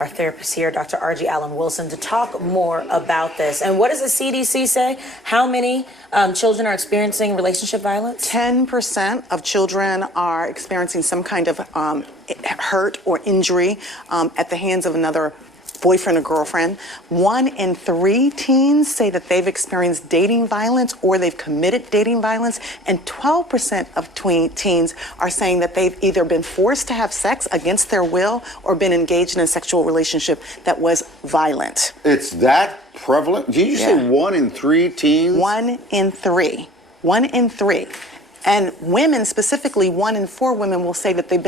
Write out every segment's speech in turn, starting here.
Our therapist here, Dr. Argie Allen Wilson, to talk more about this. And what does the CDC say? How many children are experiencing relationship violence? 10% of children are experiencing some kind of hurt or injury at the hands of another boyfriend or girlfriend. 1 in 3 teens say that they've experienced dating violence or they've committed dating violence, and 12% of teens are saying that they've either been forced to have sex against their will or been engaged in a sexual relationship that was violent. It's that prevalent? Did you say 1 in 3 teens? 1 in 3. 1 in 3. And women, specifically 1 in 4 women, will say that they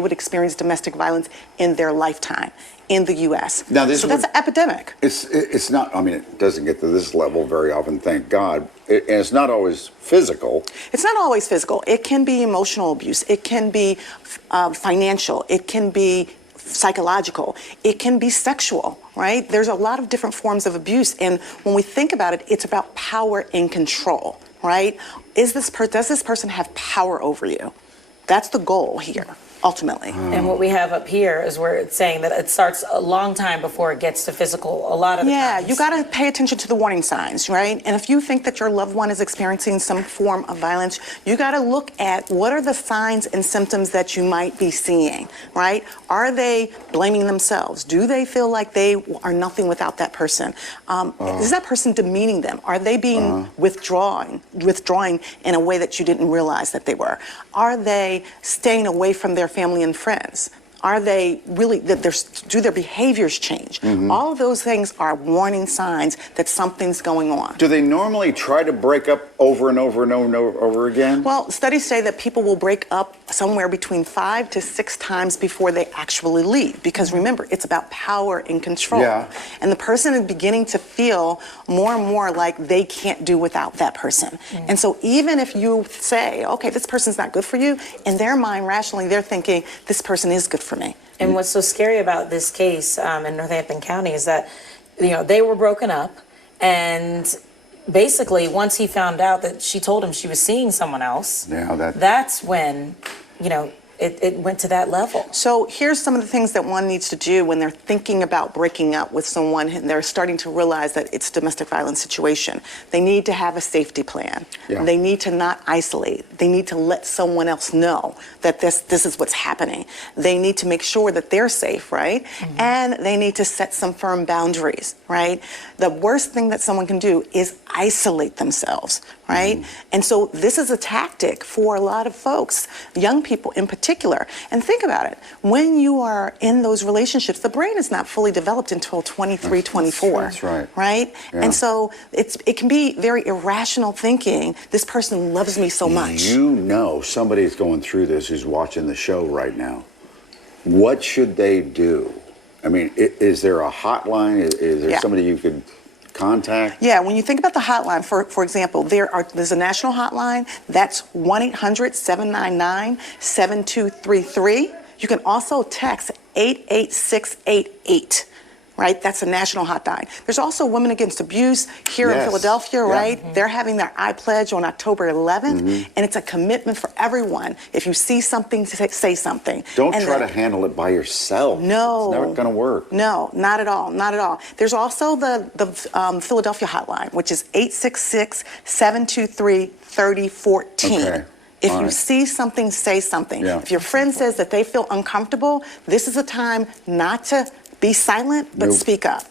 would experience domestic violence in their lifetime in the U.S. Now, so that's an epidemic. It's not, I mean, it doesn't get to this level very often, thank God. And it's not always physical. It's not always physical. It can be emotional abuse. It can be financial. It can be psychological. It can be sexual, right? There's a lot of different forms of abuse. And when we think about it, it's about power and control, right? Does this person have power over you? That's the goal here, ultimately. And what we have up here is where it's saying that it starts a long time before it gets to physical, a lot of the times. You got to pay attention to the warning signs, right? And if you think that your loved one is experiencing some form of violence, you got to look at what are the signs and symptoms that you might be seeing, right? Are they blaming themselves? Do they feel like they are nothing without that person? Is that person demeaning them? Are they being withdrawing in a way that you didn't realize that they were? Are they staying away from their family and friends? Are they really, do their behaviors change? All of those things are warning signs that something's going on. Do they normally try to break up over and over and over and over again? Well, studies say that people will break up somewhere between 5 to 6 times before they actually leave. Because remember, it's about power and control. Yeah. And the person is beginning to feel more and more like they can't do without that person. And so even if you say, okay, this person's not good for you, in their mind, rationally, they're thinking, this person is good for me. And what's so scary about this case in Northampton County is that, you know, they were broken up, and basically once he found out that she told him she was seeing someone else, that's when, you know, it went to that level. So here's some of the things that one needs to do when they're thinking about breaking up with someone and they're starting to realize that it's a domestic violence situation. They need to have a safety plan. They need to not isolate. They need to let someone else know that this is what's happening. They need to make sure that they're safe, right? And they need to set some firm boundaries, right? The worst thing that someone can do is isolate themselves, right? And so this is a tactic for a lot of folks, young people in particular. And think about it. When you are in those relationships, the brain is not fully developed until 23, 24. That's right. Right? Yeah. And so it can be very irrational thinking, this person loves me so much. You know somebody's going through this who's watching the show right now. What should they do? I mean, is there a hotline? Is there somebody you could contact? Yeah, when you think about the hotline, for example, there's a national hotline. That's 1-800-799-7233. You can also text 88688. Right? That's a national hotline. There's also Women Against Abuse here in Philadelphia, right? They're having their I Pledge on October 11th, and it's a commitment for everyone. If you see something, say something. Don't try to handle it by yourself. No. It's never going to work. No, not at all, not at all. There's also the Philadelphia hotline, which is 866-723-3014. Okay. If you see something, say something. If your friend says that they feel uncomfortable, this is a time not to be silent, but speak up.